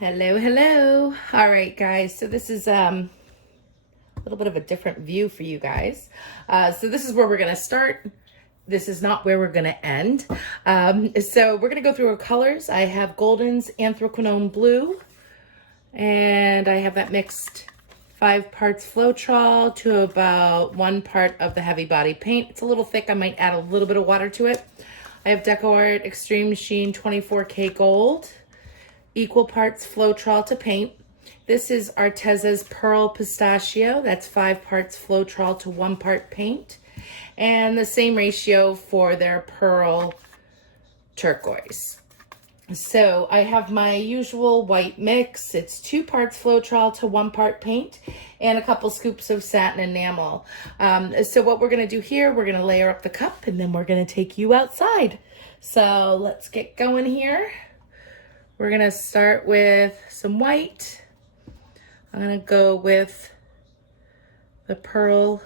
Hello, hello. All right, guys. So this is a little bit of a different view for you guys. So this is where we're going to start. This is not where we're going to end. So we're going to go through our colors. I have Golden's Anthraquinone Blue, and I have that mixed 5 parts Floetrol to about 1 part of the heavy body paint. It's a little thick. I might add a little bit of water to it. I have DecoArt Extreme Sheen 24K Gold, equal parts Floetrol to paint. This is Arteza's Pearl Pistachio. That's 5 parts Floetrol to 1 part paint. And the same ratio for their Pearl Turquoise. So I have my usual white mix. It's 2 parts Floetrol to 1 part paint and a couple scoops of satin enamel. So what we're going to do here, we're going to layer up the cup and then we're going to take you outside. So let's get going here. We're going to start with some white. I'm going to go with the Pearl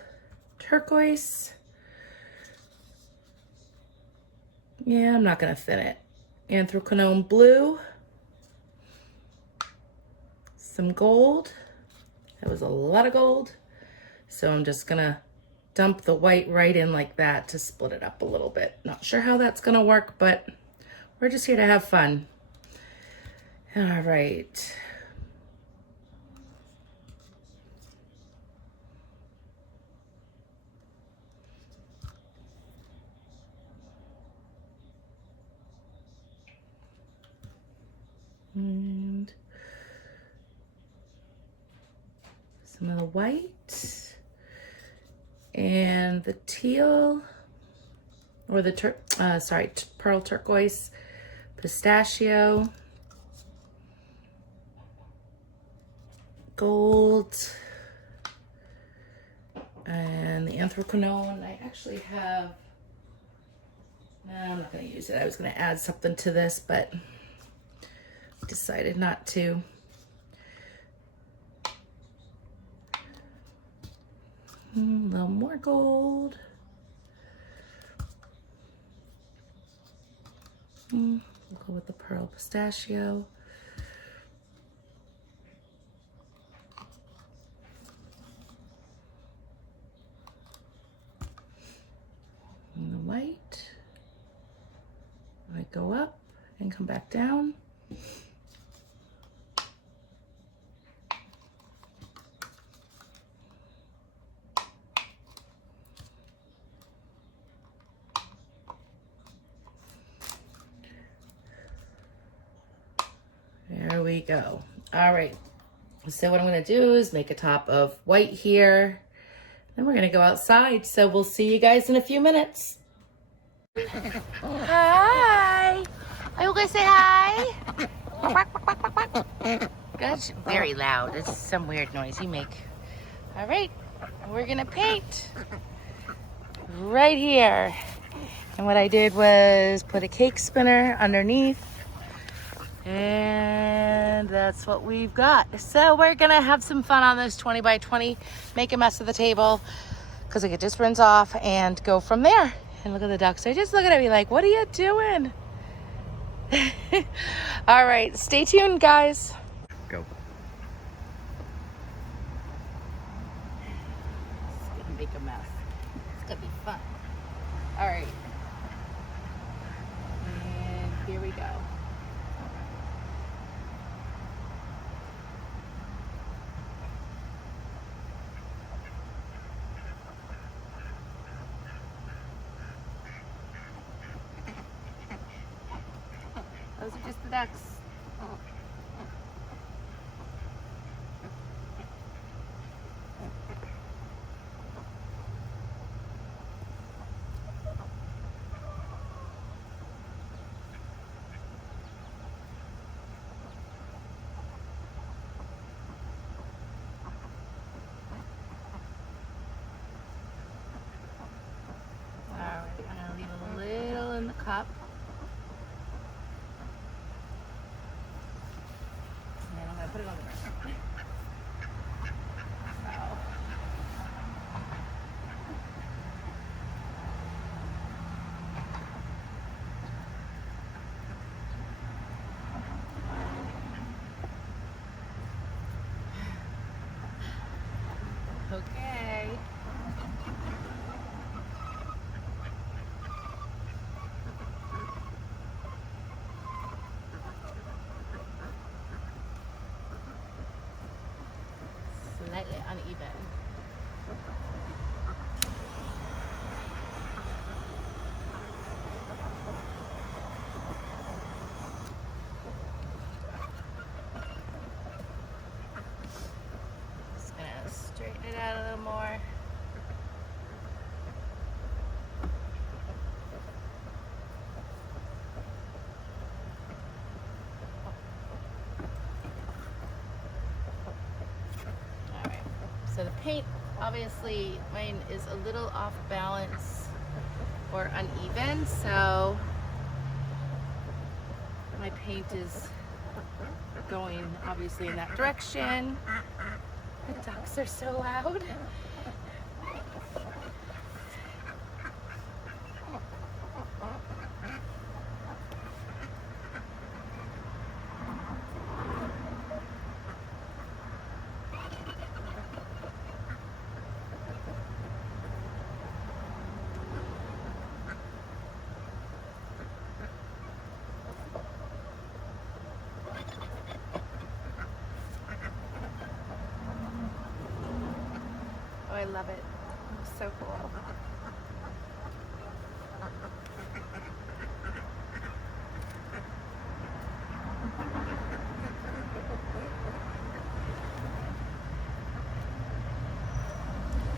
Turquoise. Yeah, I'm not going to thin it. Anthraquinone Blue. Some gold. That was a lot of gold. So I'm just going to dump the white right in like that to split it up a little bit. Not sure how that's going to work, but we're just here to have fun. All right. And some of the white and the teal, or the Pearl Turquoise Pistachio. Gold and the Anthraquinone. I actually have, no, I'm not going to use it. I was going to add something to this, but decided not to. A little more gold. We'll go with the Pearl Pistachio. And the white. I go up and come back down. There we go. All right. So what I'm going to do is make a top of white here. Then we're going to go outside. So we'll see you guys in a few minutes. Hi. Are you going to say hi? That's very loud. It's some weird noise you make. All right. We're going to paint right here. And what I did was put a cake spinner underneath. And that's what we've got. So we're gonna have some fun on this 20 by 20, make a mess of the table because it just rinse off and go from there. And look at the ducks. They're just looking at me like, what are you doing? All right, stay tuned, guys. Go. It's gonna make a mess. It's gonna be fun. All right. And here we go. Those are just the ducks. All right, I'm gonna leave a little in the cup. Put it on the brush. uneven. Just gonna straighten it out a little more. So the paint, obviously, mine is a little off balance or uneven, so my paint is going obviously in that direction. The ducks are so loud. I love it. It's so cool.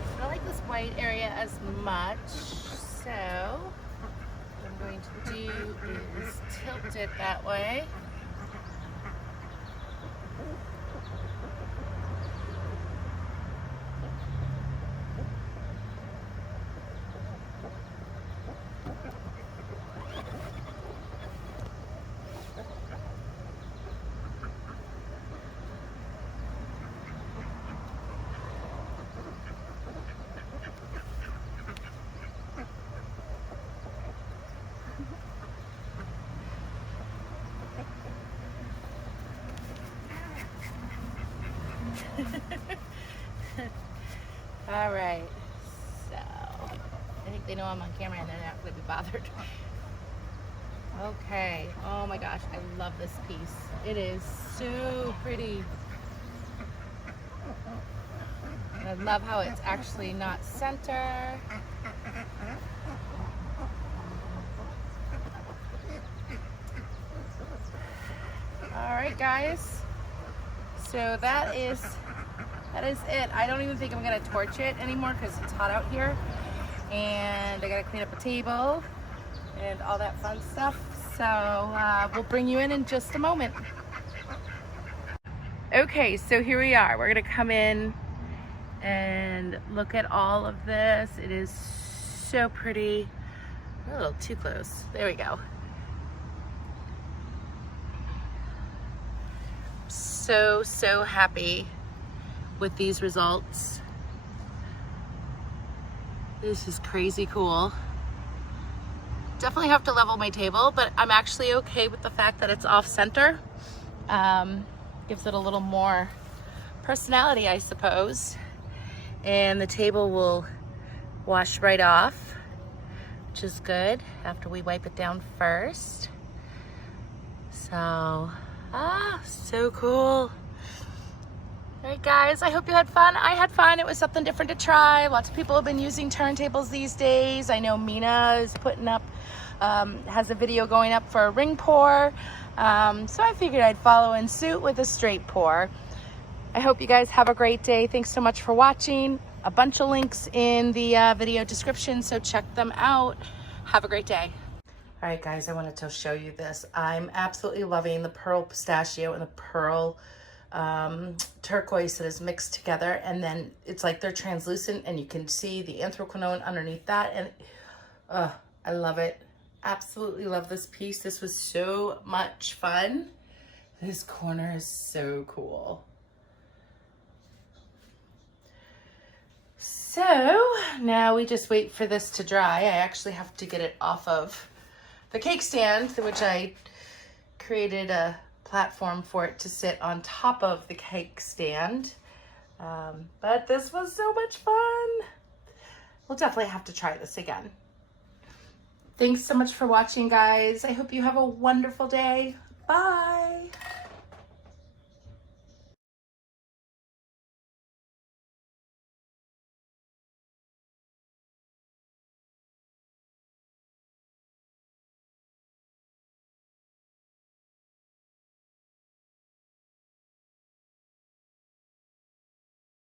I don't like this white area as much, so what I'm going to do is tilt it that way. All right, so I think they know I'm on camera and they're not going to be bothered. Okay, oh my gosh, I love this piece. It is so pretty. I love how it's actually not center. All right, guys, so that is it. I don't even think I'm gonna torch it anymore because it's hot out here, and I gotta clean up the table and all that fun stuff. So we'll bring you in just a moment. Okay, so here we are. We're gonna come in and look at all of this. It is so pretty. A little too close. There we go. So happy with these results. This is crazy cool. Definitely have to level my table, but I'm actually okay with the fact that it's off center. Gives it a little more personality, I suppose. And the table will wash right off, which is good after we wipe it down first. So, so cool. All right, guys, I hope you had fun. I had fun. It was something different to try. Lots of people have been using turntables these days. I know Mina is putting up, has a video going up for a ring pour. So I figured I'd follow in suit with a straight pour. I hope you guys have a great day. Thanks so much for watching. A bunch of links in the video description, so check them out. Have a great day. All right, guys, I wanted to show you this. I'm absolutely loving the pearl pistachio and the pearl turquoise that is mixed together, and then it's like they're translucent and you can see the anthraquinone underneath that, and I love it. Absolutely love this piece. This was so much fun. This corner is so cool. So now we just wait for this to dry. I actually have to get it off of the cake stand, which I created a platform for it to sit on top of the cake stand. But this was so much fun. We'll definitely have to try this again. Thanks so much for watching, guys. I hope you have a wonderful day. Bye.